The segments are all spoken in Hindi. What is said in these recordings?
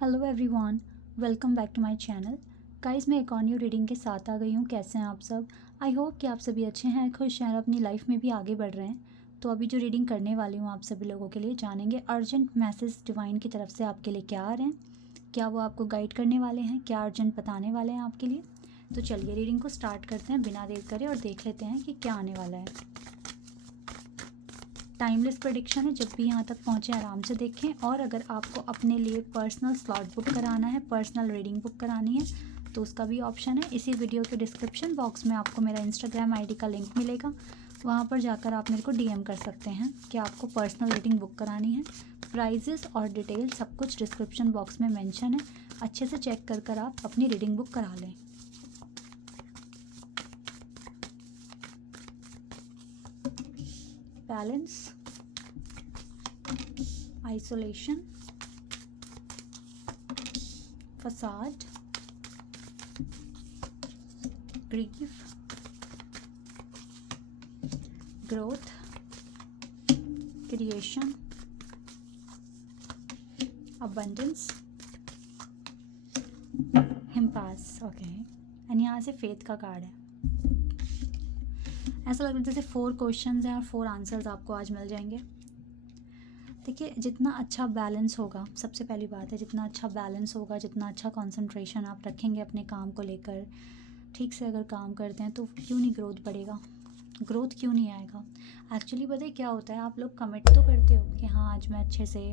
Hello everyone, welcome back to my channel. Guys, मैं एक और न्यू रीडिंग के साथ आ गई हूँ। कैसे हैं आप सब? आई होप कि आप सभी अच्छे हैं, खुश हैं और अपनी लाइफ में भी आगे बढ़ रहे हैं। तो अभी जो रीडिंग करने वाली हूँ आप सभी लोगों के लिए, जानेंगे अर्जेंट मैसेज डिवाइन की तरफ से आपके लिए क्या आ रहे हैं, क्या वो आपको गाइड करने वाले हैं, क्या अर्जेंट बताने वाले हैं आपके लिए। तो चलिए रीडिंग को स्टार्ट करते हैं बिना देर करे और देख लेते हैं कि क्या आने वाला है। टाइमलेस प्रेडिक्शन है, जब भी यहाँ तक पहुँचे आराम से देखें। और अगर आपको अपने लिए पर्सनल स्लॉट बुक कराना है, पर्सनल रीडिंग बुक करानी है, तो उसका भी ऑप्शन है। इसी वीडियो के डिस्क्रिप्शन बॉक्स में आपको मेरा इंस्टाग्राम आईडी का लिंक मिलेगा, वहाँ पर जाकर आप मेरे को डीएम कर सकते हैं कि आपको पर्सनल रीडिंग बुक करानी है। प्राइजेस और डिटेल सब कुछ डिस्क्रिप्शन बॉक्स में मेंशन है, अच्छे से चेक कर आप अपनी रीडिंग बुक करा लें। Balance, isolation, facade, grief, growth, creation, abundance, impasse। Okay, and यहाँ से फेथ का कार्ड है। ऐसा लग रहा है जैसे 4 क्वेश्चंस हैं और 4 आंसर्स आपको आज मिल जाएंगे। देखिए, जितना अच्छा बैलेंस होगा, सबसे पहली बात है, जितना अच्छा बैलेंस होगा, जितना अच्छा कंसंट्रेशन आप रखेंगे अपने काम को लेकर, ठीक से अगर काम करते हैं तो क्यों नहीं ग्रोथ बढ़ेगा, ग्रोथ क्यों नहीं आएगा। एक्चुअली पता है क्या होता है, आप लोग कमिट तो करते हो कि हाँ आज मैं अच्छे से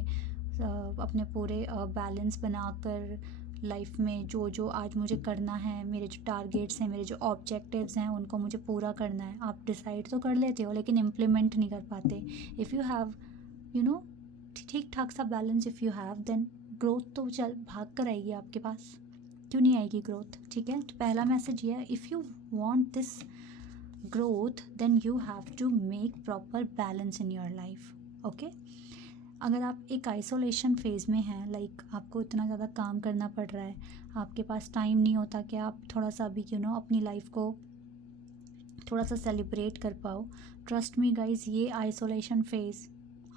अपने पूरे बैलेंस बनाकर लाइफ में जो जो आज मुझे करना है, मेरे जो टारगेट्स हैं, मेरे जो ऑब्जेक्टिव्स हैं, उनको मुझे पूरा करना है। आप डिसाइड तो कर लेते हो लेकिन इम्प्लीमेंट नहीं कर पाते। If you have you know ठीक ठाक सा balance, if you have, then growth तो चल भाग कर आएगी आपके पास। क्यों नहीं आएगी ग्रोथ? ठीक है, तो पहला मैसेज ये है, if you want this growth then you have to make proper balance in your life। Okay, अगर आप एक आइसोलेशन फेज़ में हैं, लाइक आपको इतना ज़्यादा काम करना पड़ रहा है, आपके पास टाइम नहीं होता कि आप थोड़ा सा भी अपनी लाइफ को थोड़ा सा सेलिब्रेट कर पाओ। ट्रस्ट मी गाइज, ये आइसोलेशन फेज़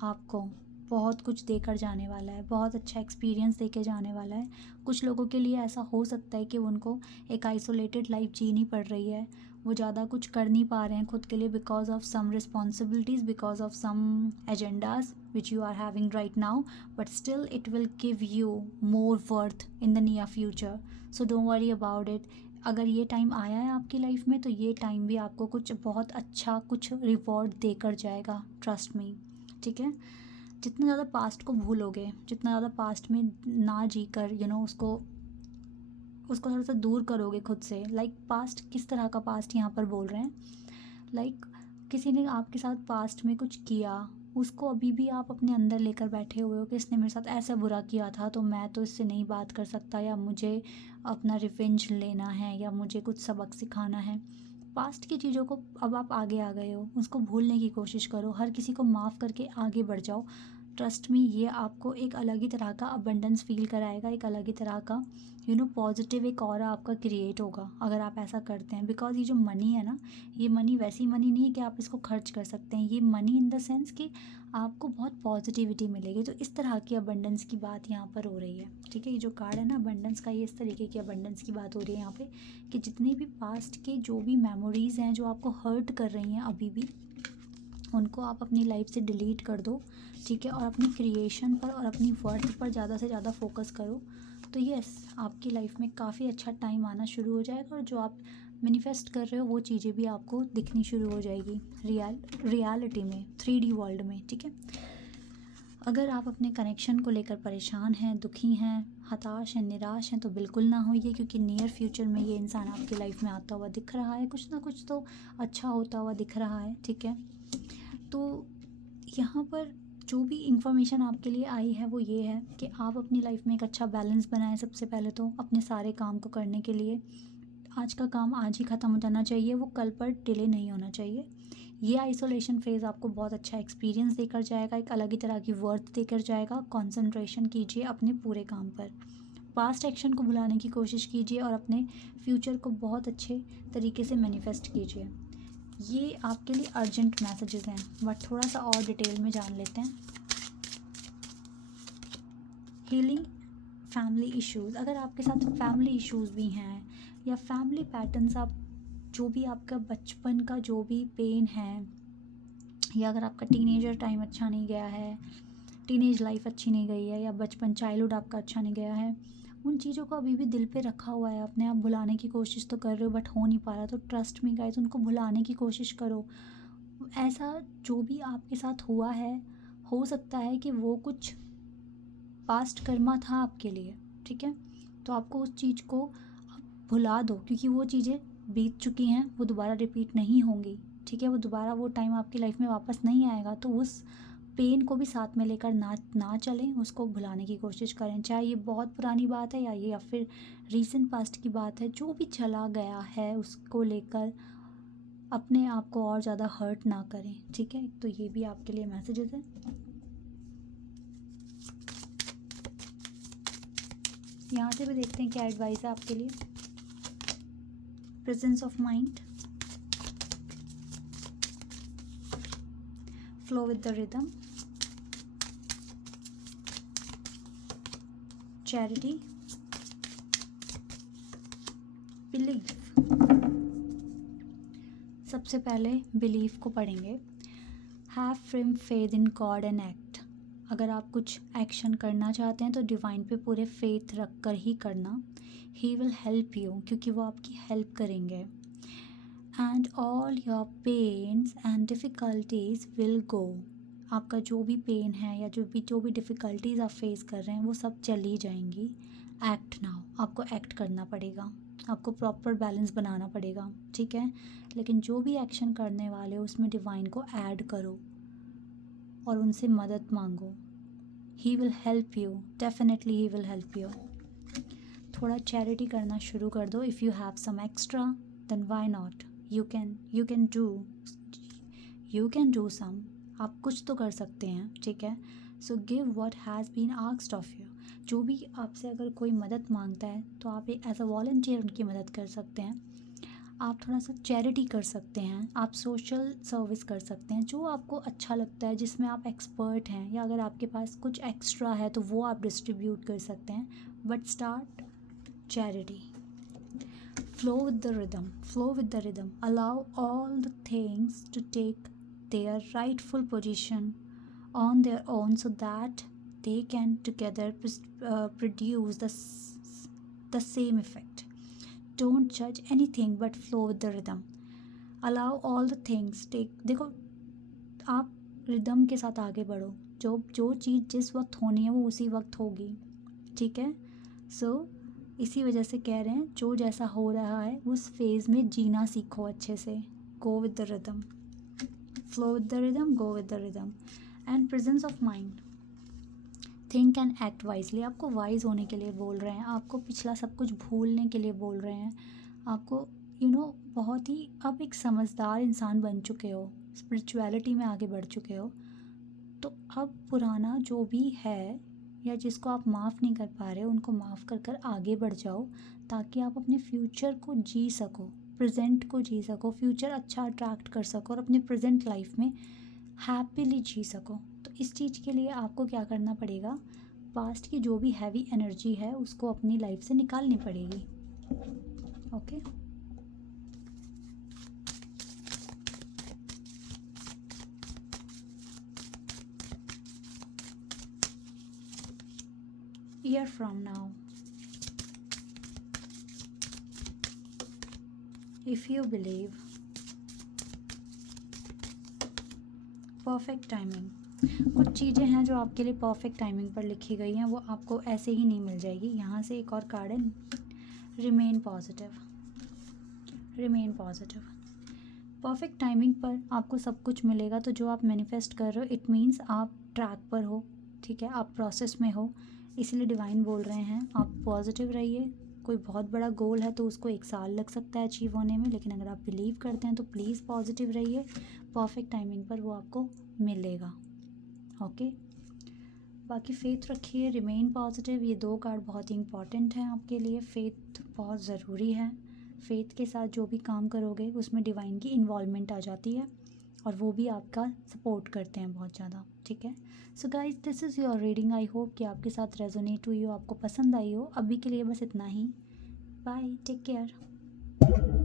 आपको बहुत कुछ देकर जाने वाला है, बहुत अच्छा एक्सपीरियंस देके जाने वाला है। कुछ लोगों के लिए ऐसा हो सकता है कि उनको एक आइसोलेटेड लाइफ जीनी पड़ रही है, वो ज़्यादा कुछ कर नहीं पा रहे हैं खुद के लिए because of some responsibilities, because of some agendas which you are having right now, but still it will give you more worth in the near future. So don't worry about it. अगर ये टाइम आया है आपकी लाइफ में, तो ये टाइम भी आपको कुछ बहुत अच्छा कुछ रिवॉर्ड देकर जाएगा, ट्रस्ट मी। ठीक है, जितना ज़्यादा पास्ट को भूलोगे, जितना ज़्यादा पास्ट में ना जी कर उसको थोड़ा सा दूर करोगे खुद से। लाइक पास्ट, किस तरह का पास्ट यहाँ पर बोल रहे हैं, लाइक किसी ने आपके साथ पास्ट में कुछ किया, उसको अभी भी आप अपने अंदर लेकर बैठे हुए हो कि इसने मेरे साथ ऐसा बुरा किया था तो मैं तो इससे नहीं बात कर सकता, या मुझे अपना रिवेंज लेना है, या मुझे कुछ सबक सिखाना है। पास्ट की चीज़ों को अब आप आगे आ गए हो, उसको भूलने की कोशिश करो, हर किसी को माफ़ करके आगे बढ़ जाओ। ट्रस्ट मी, ये आपको एक अलग ही तरह का अबंडेंस फील कराएगा, एक अलग ही तरह का पॉजिटिव एक ऑरा आपका क्रिएट होगा अगर आप ऐसा करते हैं। बिकॉज ये जो मनी है ना, ये मनी वैसी मनी नहीं है कि आप इसको खर्च कर सकते हैं। ये मनी इन द सेंस कि आपको बहुत पॉजिटिविटी मिलेगी। तो इस तरह की अबंडेंस की बात यहाँ पर हो रही है। ठीक है, ये जो कार्ड है ना अबंडेंस का, ये इस तरीके की अबंडेंस की बात हो रही है यहाँ पे, कि जितनी भी पास्ट के जो भी मेमोरीज़ हैं जो आपको हर्ट कर रही हैं अभी भी, उनको आप अपनी लाइफ से डिलीट कर दो। ठीक है, और अपनी क्रिएशन पर और अपनी वर्थ पर ज़्यादा से ज़्यादा फोकस करो। तो यस, आपकी लाइफ में काफ़ी अच्छा टाइम आना शुरू हो जाएगा, और जो आप मैनिफेस्ट कर रहे हो वो चीज़ें भी आपको दिखनी शुरू हो जाएगी रियलिटी में, 3D वर्ल्ड में। ठीक है, अगर आप अपने कनेक्शन को लेकर परेशान हैं, दुखी हैं, हताश हैं, निराश हैं, तो बिल्कुल ना होइए, क्योंकि नियर फ्यूचर में ये इंसान आपकी लाइफ में आता हुआ दिख रहा है, कुछ ना कुछ तो अच्छा होता हुआ दिख रहा है। ठीक है, तो यहाँ पर जो भी इंफॉर्मेशन आपके लिए आई है वो ये है कि आप अपनी लाइफ में एक अच्छा बैलेंस बनाएं। सबसे पहले तो अपने सारे काम को करने के लिए आज का काम आज ही ख़त्म हो जाना चाहिए, वो कल पर डिले नहीं होना चाहिए। ये आइसोलेशन फेज़ आपको बहुत अच्छा एक्सपीरियंस देकर जाएगा, एक अलग ही तरह की वर्थ देकर जाएगा। कंसंट्रेशन कीजिए अपने पूरे काम पर, पास्ट एक्शन को भुलाने की कोशिश कीजिए और अपने फ्यूचर को बहुत अच्छे तरीके से मैनिफेस्ट कीजिए। ये आपके लिए अर्जेंट मैसेजेस हैं, बट थोड़ा सा और डिटेल में जान लेते हैं। हीलिंग फैमिली इश्यूज़, अगर आपके साथ फैमिली इश्यूज़ भी हैं या फैमिली पैटर्न्स, आप जो भी आपका बचपन का जो भी पेन है, या अगर आपका टीनेजर टाइम अच्छा नहीं गया है, टीनेज लाइफ अच्छी नहीं गई है, या बचपन चाइल्डहुड आपका अच्छा नहीं गया है, उन चीज़ों को अभी भी दिल पे रखा हुआ है, अपने आप भुलाने की कोशिश तो कर रहे हो बट हो नहीं पा रहा, तो ट्रस्ट मी गाइस, उनको भुलाने की कोशिश करो। ऐसा जो भी आपके साथ हुआ है, हो सकता है कि वो कुछ पास्ट कर्मा था आपके लिए, ठीक है? तो आपको उस चीज़ को अब भुला दो, क्योंकि वो चीज़ें बीत चुकी हैं, वो दोबारा रिपीट नहीं होंगी, ठीक है? वो दोबारा वो टाइम आपकी लाइफ में वापस नहीं आएगा, तो उस पेन को भी साथ में लेकर ना चलें, उसको भुलाने की कोशिश करें, चाहे ये बहुत पुरानी बात है या फिर रीसेंट पास्ट की बात है। जो भी चला गया है उसको लेकर अपने आप को और ज़्यादा हर्ट ना करें, ठीक है? तो ये भी आपके लिए मैसेजेस है। यहाँ से भी देखते हैं क्या एडवाइस है आपके लिए। Presence of mind, flow with the rhythm, charity, belief. सबसे पहले बिलीफ को पढ़ेंगे। Have firm faith in God and act। अगर आप कुछ एक्शन करना चाहते हैं तो डिवाइन पे पूरे फेथ रख कर ही करना। ही विल हेल्प यू, क्योंकि वो आपकी हेल्प करेंगे। And all your pains and difficulties will go. आपका जो भी पेन है या जो भी डिफ़िकल्टीज़ आप फेस कर रहे हैं वो सब चली जाएंगी। एक्ट नाउ, आपको एक्ट करना पड़ेगा, आपको प्रॉपर बैलेंस बनाना पड़ेगा, ठीक है? लेकिन जो भी एक्शन करने वाले हो उसमें डिवाइन को ऐड करो और उनसे मदद मांगो। He will help you, definitely he will help you. थोड़ा चैरिटी करना शुरू कर दो। If you have some extra then why not, you can do some. आप कुछ तो कर सकते हैं, ठीक है? So give what has been asked of you. जो भी आपसे अगर कोई मदद मांगता है तो आप एज अ वॉलंटियर उनकी मदद कर सकते हैं। आप थोड़ा सा चैरिटी कर सकते हैं, आप सोशल सर्विस कर सकते हैं, जो आपको अच्छा लगता है, जिसमें आप एक्सपर्ट हैं, या अगर आपके पास कुछ एक्स्ट्रा है तो वो आप डिस्ट्रीब्यूट कर सकते हैं। But start charity. Flow with the rhythm, allow all the things to take their rightful position on their own so that they can together produce the same effect. Don't judge anything but flow with the rhythm. Allow all the things take, देखो आप रिदम के साथ आगे बढ़ो, जो चीज़ जिस वक्त होनी है वो उसी वक्त होगी, ठीक है? सो इसी वजह से कह रहे हैं जो जैसा हो रहा है उस फेज़ में जीना सीखो अच्छे से। Go with the rhythm, flow with the rhythm, go with the rhythm. And presence of mind, think and act wisely। आपको वाइज होने के लिए बोल रहे हैं, आपको पिछला सब कुछ भूलने के लिए बोल रहे हैं, आपको बहुत ही अब एक समझदार इंसान बन चुके हो, स्पिरिचुअलिटी में आगे बढ़ चुके हो, तो अब पुराना जो भी है या जिसको आप माफ़ नहीं कर पा रहे हो उनको माफ़ कर कर आगे बढ़ जाओ, ताकि आप अपने फ्यूचर को जी सको, प्रेजेंट को जी सको, फ्यूचर अच्छा अट्रैक्ट कर सको और अपने प्रेजेंट लाइफ में हैप्पीली जी सको। तो इस चीज़ के लिए आपको क्या करना पड़ेगा, पास्ट की जो भी हैवी एनर्जी है उसको अपनी लाइफ से निकालनी पड़ेगी। Okay, year from now, if you believe, perfect timing. कुछ चीज़ें हैं जो आपके लिए परफेक्ट टाइमिंग पर लिखी गई हैं, वो आपको ऐसे ही नहीं मिल जाएगी। यहाँ से एक और कार्ड है, रिमेन पॉजिटिव। परफेक्ट टाइमिंग पर आपको सब कुछ मिलेगा। तो जो आप मैनिफेस्ट कर रहे हो इट मीन्स आप ट्रैक पर हो, ठीक है? आप प्रोसेस में हो, इसलिए डिवाइन बोल रहे हैं आप पॉजिटिव रहिए। कोई बहुत बड़ा गोल है तो उसको 1 साल लग सकता है अचीव होने में, लेकिन अगर आप बिलीव करते हैं तो प्लीज़ पॉजिटिव रहिए, परफेक्ट टाइमिंग पर वो आपको मिलेगा। ओके, बाकी फेथ रखिए, रिमेन पॉजिटिव। ये 2 कार्ड बहुत ही इंपॉर्टेंट हैं आपके लिए। फेथ बहुत ज़रूरी है, फेथ के साथ जो भी काम करोगे उसमें डिवाइन की इन्वॉल्वमेंट आ जाती है। और वो भी आपका सपोर्ट करते हैं बहुत ज़्यादा, ठीक है। So guys this is your reading. I hope कि आपके साथ रेजोनेट हुई हो, आपको पसंद आई हो। अभी के लिए बस इतना ही। Bye, take care.